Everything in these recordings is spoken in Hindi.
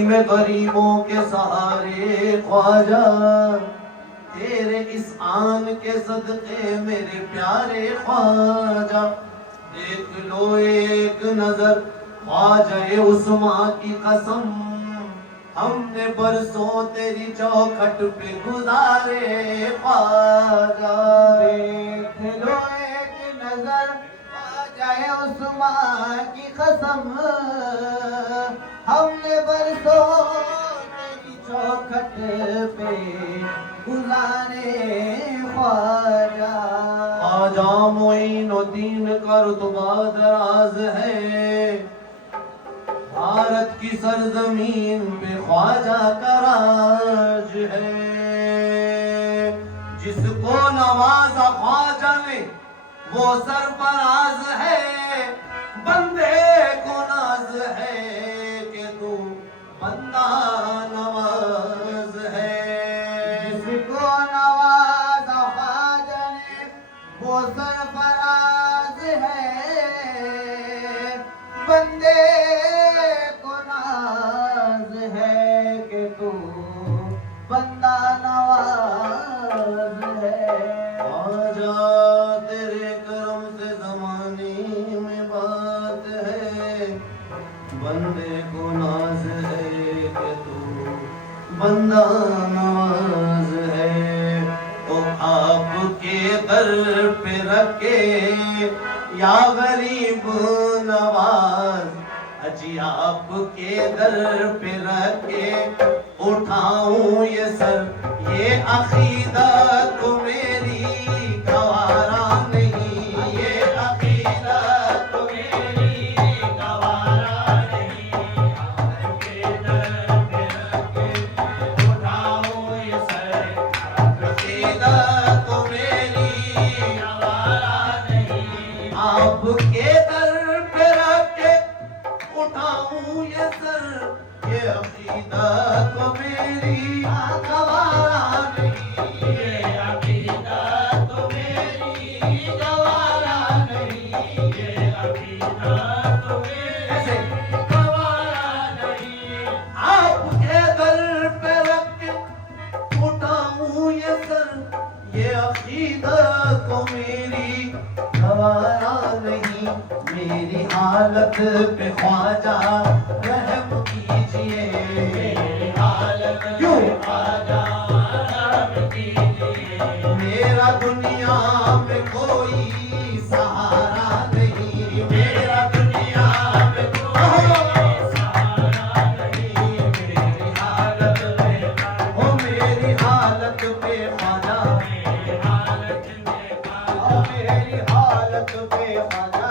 में गरीबों के सहारे ख्वाजा, तेरे इस आन के सदके मेरे प्यारे ख्वाजा। देख लो एक नजर ख्वाजा उस्मा की कसम, हमने बरसों तेरी चौखट पे गुजारे ख्वाजा। देख लो एक नजर ख्वाजा उस्मा की कसम, हमने बरसों तेरी चौखट पे गुजारे ख्वाजा। ख्वाजा मोइनुद्दीन का रुतबा दराज है, भारत की सरजमीन पे ख्वाजा का राज है। जिसको नवाजा ख्वाजा ने वो सरफराज है, बंदे को नाज है कि तू बंदा नवाज है। जिसको नवाजा ख्वाजा ने वो सरफराज है, बंदे को नाज है कि तू बंदा नवाज है। ख्वाजा तेरे करम से जमाने में बात है, बंदे को नाज है कि तू बंदा नवाज है। तो आपके दर पे रखे या गरीब नवाज, अजी आपके दर पे रखे उठाऊं ये सर, ये अकीदत मेरी गवारा नहीं, ये अकीदत मेरी गवारा नहीं। आपके दर पे रखे उठाऊं ये सर, अकीदत मेरी गवारा नहीं। आपके दर पे रखे उठाऊं ये सर, ये अकीदत मेरी गवारा नहीं, ये अकीदत मेरी गवारा नहीं, ये अकीदत मेरी गवारा नहीं। आपके दर पे रख के उठाऊं ये सर, ये अकीदत मेरी गवारा नहीं। मेरी हालत पे ख्वाजा रहम कीजिए, मेरी हालत क्यों ख्वाजा रहम कीजिए। मेरा दुनिया में कोई सहारा नहीं, मेरा दुनिया में कोई सहारा नहीं। मेरी हालत पे ओ मेरी हालत पे ख्वाजा, मेरी हालत पे ख्वाजा, मेरी हालत पे ख्वाजा,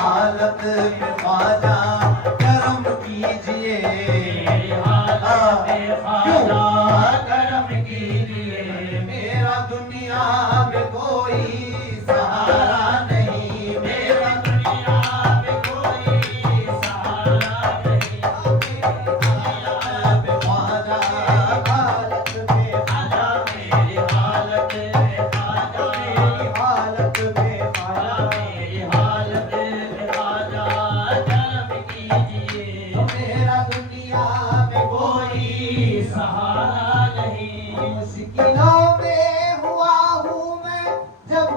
हालत पे ख्वाजा करम कीजिए, क्यों करम कीजिए। मेरा दुनिया में कोई सहारा नहीं, मेरा दुनिया में कोई सहारा नहीं। हालत पे ख्वाजा, हालत पे ख्वाजा, मेरी हालत पे ख्वाजा, मेरी हालत पे ख्वाजा, मेरी हालत मेरा दुनिया में कोई सहारा नहीं। मुश्किलों में हुआ हूँ मैं जब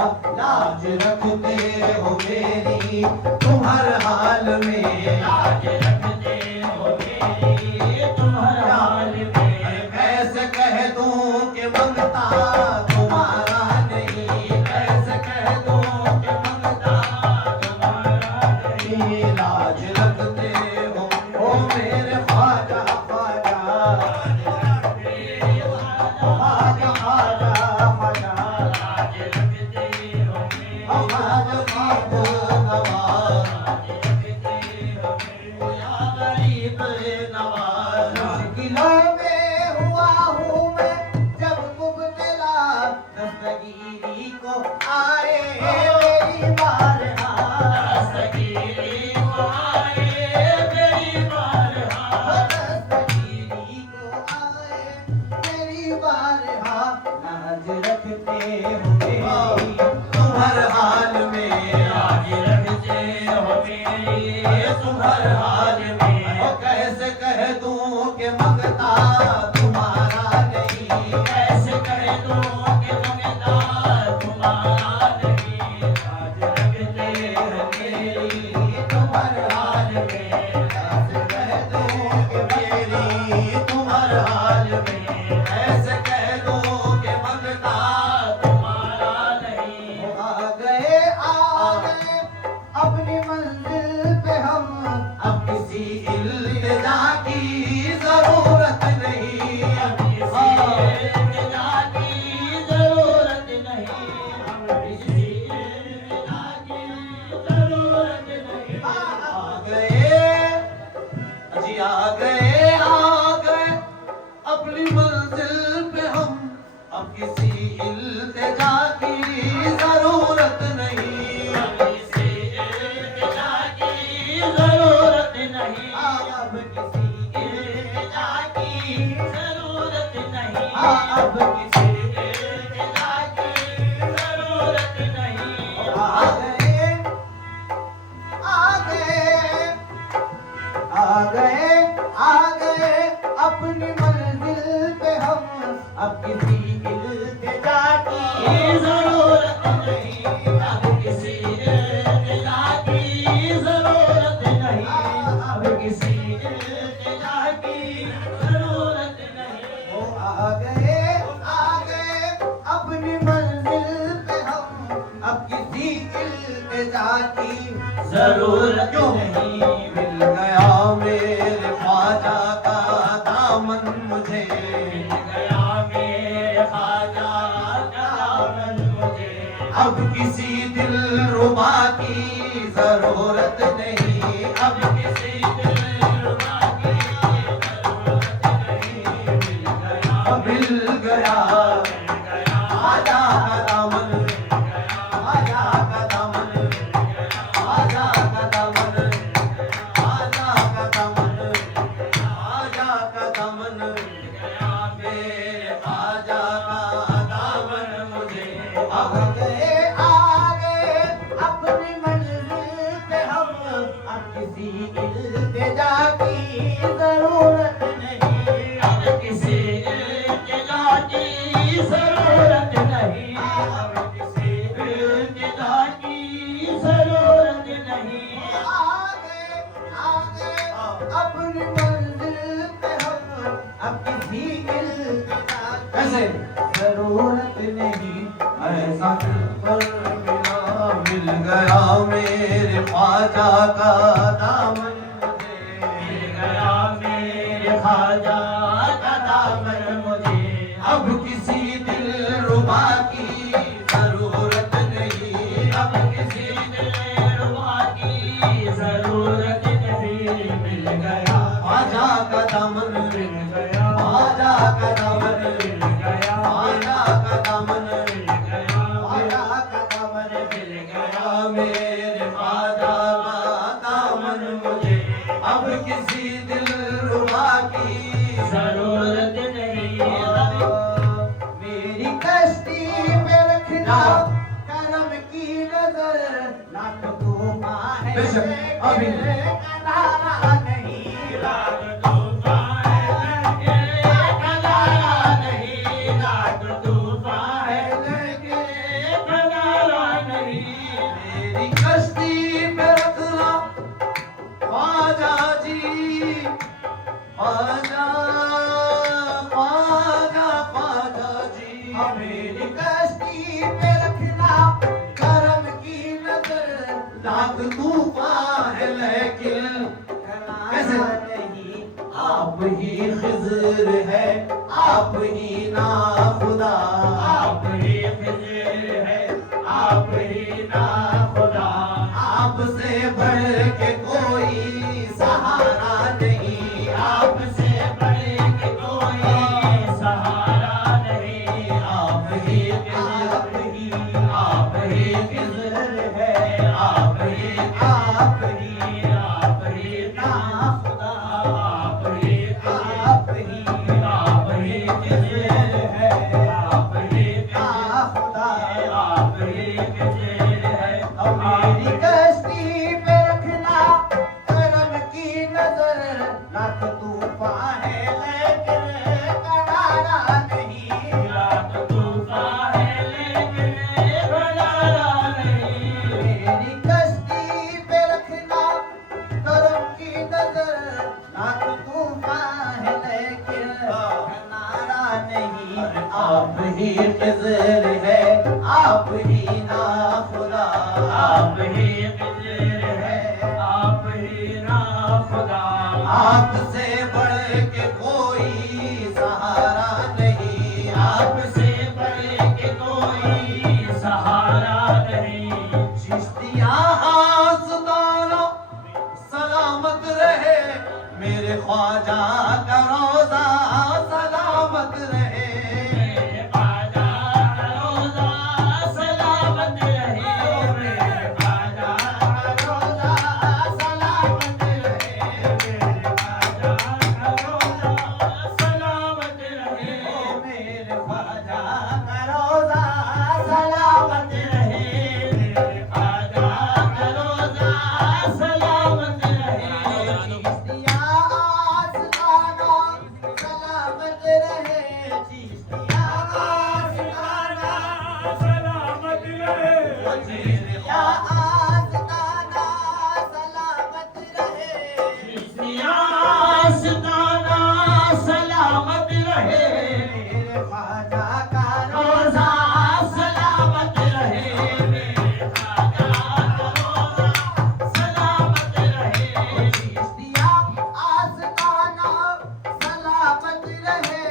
लाज रखते हो मेरी तुम हर हाल में, लाज रखते हो मेरी तुम हर हाल में। कैसे कह दूं कि मंगता तुम्हारा नहीं, कैसे कह दूं कि मंगता तुम्हारा नहीं। लाज रखते हो ओ मेरे ख्वाजा ख्वाजा, ख्वाजा ख्वाजा ख्वाजा, लाज रखते हो ख्वाजा ख्वाजा नवाज, या गरीब नवाज। मुश्किलों में हुआ हूँ मैं जब मुब्तला, दस्तगीरी को आए मेरी बारगाह, दस्तगीरी को आए मेरी बारगाह, दस्तगीरी को आए मेरी बारगाह। लाज रखते हो मेरी तुम हर हाल में, लाज रखते हो मेरी तुम हर हाल में। ओ कैसे कह दूं कि मंगता तुम्हारा नहीं, कैसे कह दूं कि मंगता तुम्हारा नहीं। लाज रखते हो मेरी तुम हर हाल में, कैसे कह दूं कि मेरी तुम हर हाल में। कैसे कह दूं कि मंगता तुम्हारा नहीं। आ गए अपनी मंजिल पे हम, अब किसी इल्तिजा की जरूरत नहीं, अब किसी इल्तिजा की जरूरत नहीं, अब किसी इल्तिजा की जरूरत नहीं। आ गए जी, आ गए अपनी मंजिल पे हम, अब किसी इल्तिजा की जरूरत नहीं, अब किसी इल्तिजा की जरूरत नहीं, अब किसी इल्तिजा की जरूरत नहीं, अब किसी इल्तिजा की जरूरत नहीं। आ गए आ गए अपनी मंजिल पे हम, अब किसी इल्तिजा की जरूरत नहीं, अब किसी इल्तिजा की जरूरत नहीं, अब किसी इल्तिजा की जरूरत नहीं। ओ आ गए अपनी मंजिल पे हम, अब किसी इल्तिजा की जरूरत नहीं। मिल गया मेरे ख्वाजा का दामन मुझे, मिल गया मेरे ख्वाजा का दामन मुझे। अब किसी दिलरुबा की जरूरत नहीं, अब किसी दिलरुबा की जरूरत नहीं। मिल गया ख्वाजा का दामन, ख्वाजा का दामन, ख्वाजा का दामन, ख्वाजा का दामन, ख्वाजा का दामन। मेरे ख्वाजा का दामन मुझे। आ गए अपनी मंजिल पे हम, अब किसी इल्तिजा की जरूरत नहीं, अब किसी इल्तिजा की जरूरत नहीं, अब किसी इल्तिजा की जरूरत नहीं। आ गए अपनी मंजिल पे हम, अब किसी इल्तिजा कैसे? की जरूरत नहीं। ऐसा पर मिल गया मेरे ख्वाजा का दामन मुझे, मिल गया मेरे ख्वाजा का दामन मुझे। अब किसी दिलरुबा की जरूरत नहीं, अब किसी दिलरुबा की जरूरत नहीं। मिल गया ख्वाजा का दामन, मिल गया ख्वाजा का दामन, मिल गया ख्वाजा का दामन, मिल गया ख्वाजा का दामन, मिल गया मेरे ख्वाजा का दामन मुझे। अब किसी दिलरुबा की जरूरत नहीं। मेरी कश्ती पे रखना करम की नजर, लाख तूफान है बेशक, अभी। कनारा नहीं, लाख तूफान है कनारा नहीं, लाख तूफान है कनारा ख्वाजा ख्वाजा ख्वाजा जी मेरी कश्ती पे रखना करम की नजर, लाख तूफान है लेकिन कैसे? नहीं आप ही खिज़र है, आप ही ना खुदा, आप ही खिज़र है, आप ही ना खुदा, आपसे बढ़ के कोई सहारा नहीं, आपसे बढ़ के कोई सहारा नहीं। आप ही आप ही आप ही खिज़र है, आप ही ना खुदा, आप ही खिज़र है, आप ही ना खुदा, आप ही खिज़र है। और मेरी कश्ती पे रखना करम की नजर, लाख तूफान है लेकिन किनारा नहीं, लाख तूफान है लेकिन किनारा नहीं। मेरी कश्ती पे रखना करम की नजर, लाख तूफान है लेकिन किनारा नहीं। आप ही खिज़र है, आप ही ना खुदा, आप ही खिज़र है, आप ही ना खुदा, आपसे बढ़ के कोई सहारा नहीं, आपसे बढ़ के कोई सहारा नहीं। चिश्तिया आस्ताना सलामत रहे, मेरे ख्वाजा का रोजा सलामत रहे, मेरे ख्वाजा का रोज़ा सलामत रहे, मेरे ख्वाजा का रोज़ा सलामत रहे, मेरे ख्वाजा का रोज़ा सलामत रहे, मेरे ख्वाजा का रोज़ा सलामत रहे, मेरे ख्वाजा का रोज़ा सलामत रहे। चिश्तिया आस्ताना सलामत रहे, चिश्तिया आस्ताना सलामत रहे, चिश्तिया आस्ताना सलामत रहे, चिश्तिया आस्ताना सलामत रहे, मेरे ख्वाजा का रोज़ा सलामत रहे, मेरे ख्वाजा का रोज़ा सलामत रहे, चिश्तिया आस्ताना सलामत रहे,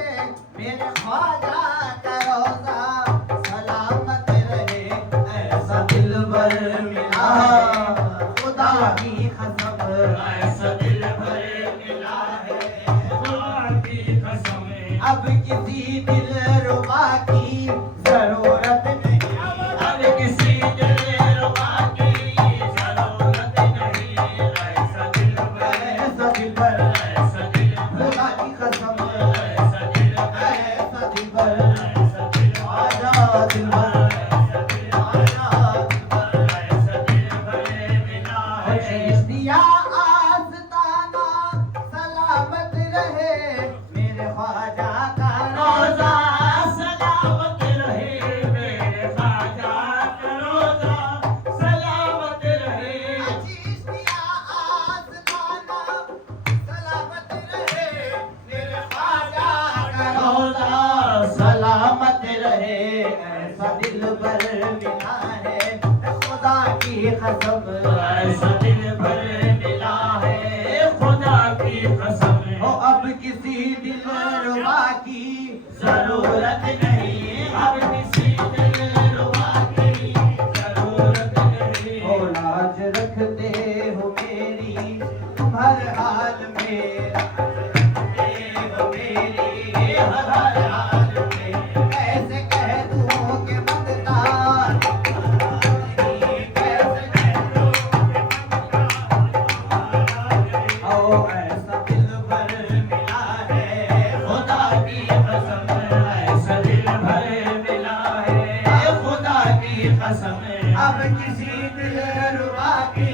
मेरे ख्वाजा का रोज़ा सलामत रहे। ऐसा दिलबर मिला है खुदा की कसम, ऐसा दिलबर मिला है खुदा की कसम, अब किसी दिलरुबा की जरूरत नहीं, अब किसी दिलरुबा की जरूरत नहीं। ऐसा दिलबर, ऐसा दिलबर, ऐसा दिलबर खुदा की कसम, ऐसा दिलबर, ऐसा दिलबर, ऐसा दिलबर, आजा दिलबर, ऐसा दिलबर, आजा दिलबर, ऐसा दिलबर मिला है। चिश्तिया आस्ताना सलामत रहे, मेरे ख्वाजा का रोज़ा सलामत रहे, मेरे ख्वाजा का रोज़ा सलामत रहे। चिश्तिया आस्ताना सलामत रहे, मेरे ख्वाजा का रोज़ा सलामत रहे। ऐसा दिलबर मिला है खुदा की कसम, ऐसा दिलबर मिला है खुदा की कसम। हो अब किसी दिलरुबा की जरूरत नहीं, अब किसी दिलरुबा की जरूरत नहीं। हो लाज रखते हो मेरी तुम हर हाल में, रखते हो मेरी हर हाल में। कैसे कह दूं कि मंगता नहीं, कैसे कह दूं कि मंगता नहीं। ओ ऐसा दिलबर मिला है खुदा की कसम, ऐसा दिलबर मिला है खुदा की कसम। अब किसी दिलरुबा की